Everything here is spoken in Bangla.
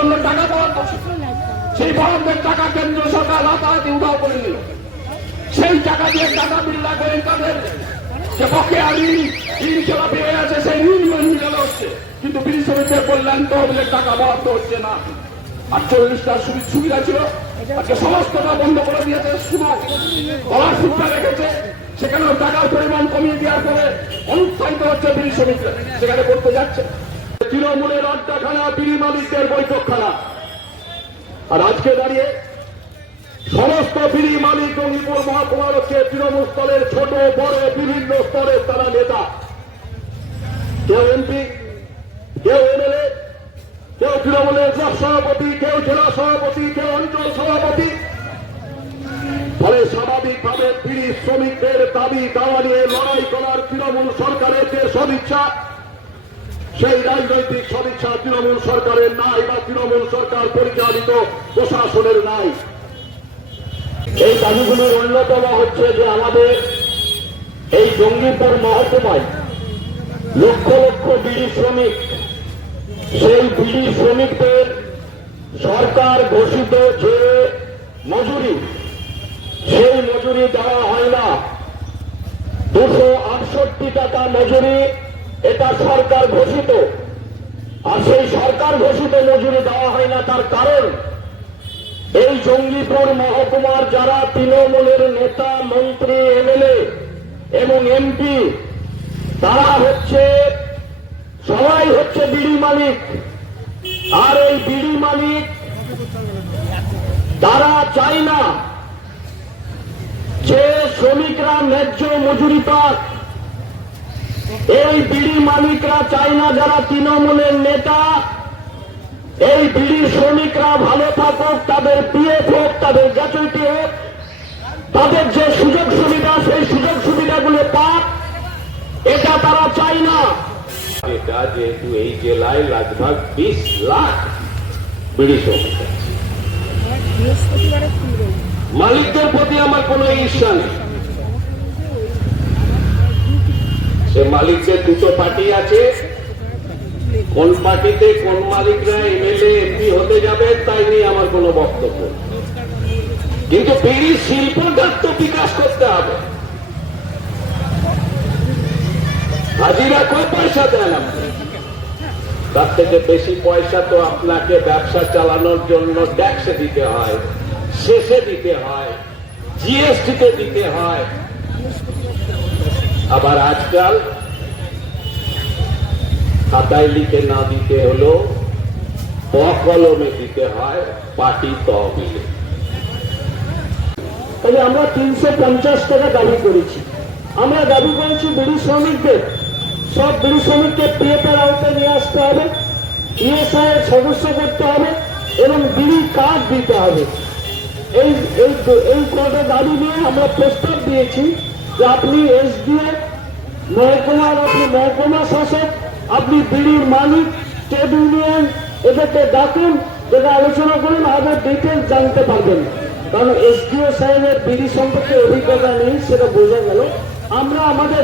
জন্য টাকা বরাদ্দ ছিল, সেই বরাদ্দের টাকা কেন্দ্র সরকার রাতারাতি উধাও করে নিল। সেই টাকা দিয়ে টাকা বিল্লা করে তাদের যে বকেয়া ঋণ খেলাপি হয়ে আছে, সেই ঋণ মেটানো হচ্ছে, কিন্তু বিড়ি শ্রমিকদের কল্যাণ তহবিলের টাকা বরাদ্দ হচ্ছে না। 48টা সুবিধা ছিল, আজকে সমস্তটা বন্ধ করে দিয়েছে, শুধু বলার সুবিধা রেখেছে। সেখানেও টাকার পরিমাণ কমিয়ে দেওয়ার পরে অনুৎসাহিত হচ্ছে বিড়ি শ্রমিকরা, সেখানে করতে যাচ্ছে। তৃণমূলের আড্ডাখানা, বিড়ি মালিকদের বৈঠকখানা। আর আজকে দাঁড়িয়ে সমস্ত বিড়ি মালিক জঙ্গিপুর মহকুমার হচ্ছে তৃণমূল স্তরের ছোট বড় বিভিন্ন স্তরের তারা নেতা, কেউ এমপি, কেউ এমএলএ, কেউ তৃণমূলের ব্লক সভাপতি, কেউ জেলা সভাপতি, কেউ অঞ্চল সভাপতি। ফলে স্বাভাবিকভাবে বিড়ি শ্রমিকদের দাবি দাওয়া নিয়ে লড়াই করার তৃণমূল সরকারের যে সদিচ্ছা, সেই রাজনৈতিক সদিচ্ছা তৃণমূল সরকারের নাই, বা তৃণমূল সরকার পরিচালিত প্রশাসনের নাই। এই দাবিগুলির অন্যতম হচ্ছে যে আমাদের এই জঙ্গিপুর মহকুমায় লক্ষ লক্ষ বিড়ি শ্রমিক, সেই বিড়ি শ্রমিকদের সরকার ঘোষিত যে মজুরি, সেই মজুরি দেওয়া হয় না। 268 টাকা মজুরি, এটা সরকার ঘোষিত। আর সেই সরকার ঘোষিত মজুরি দেওয়া হয় না, তার কারণ এই জঙ্গিপুর মহকুমার যারা তৃণমূলের নেতা, মন্ত্রী, এমএলএ এবং এমপি, তারা হচ্ছে সবাই হচ্ছে বিড়ি মালিক। আর এই বিড়ি মালিক তারা চায় না যে শ্রমিকরা ন্যায্য মজুরি পাক। এই বিড়ি মালিকরা চায় না যারা তৃণমূলের নেতা, এই বিড়ি শ্রমিকরা ভালো থাকুক, তাদের পিএফ হোক, তাদের গ্র্যাচুইটি হোক, তাদের যে সুযোগ সুবিধা, সেই সুযোগ সুবিধাগুলো পাক, এটা তারা চায় না। এটা যেহেতু এই জেলায় लगभग 20 লাখ বিড়ি শ্রমিক আছে, মালিকদের প্রতি আমার কোনো ঈর্ষা নেই। সে মালিকদের দুটো পার্টি আছে, কোন পার্টিতে কোন মালিকরা এমএলএ এমপি হতে যাবে তাই নিয়ে আমার কোনো বক্তব্য, কিন্তু বিড়ি শিল্পটার তো বিকাশ করতে হবে। হাজিরা কয় পয়সা দেন আপনি, তার থেকে বেশি পয়সা তো আপনাকে ব্যবসা চালানোর জন্য ট্যাক্সে দিতে হয়, শেষে দিতে হয়, জিএসটিতে দিতে হয়। আবার আজকাল খাতায় লিখে না দিতে হলো কলমে দিতে হয়, পার্টি তহবিলে। তাহলে আমরা 350 টাকা দাবি করেছি। আমরা দাবি করেছি বিড়ি শ্রমিকদের, সব বিড়ি শ্রমিককে পিএফ এর আওতায় নিয়ে আসতে হবে, ইএসআই এর সদস্য করতে হবে এবং বিড়ি কার্ড দিতে হবে। এই কটা দাবি নিয়ে আমরা প্রস্তাব দিয়েছি যে আপনি এসডিও মহকুমার, আপনি মহকুমা শাসক, আপনি বিড়ির মালিক, ট্রেড ইউনিয়ন, এদেরকে ডাকুন, যেটা আলোচনা করুন, আবার ডিটেলস জানতে পারবেন। কারণ এসডিও সাহেবের বিড়ি সম্পর্কে অভিজ্ঞতা নেই, সেটা বোঝা গেল। আমরা আমাদের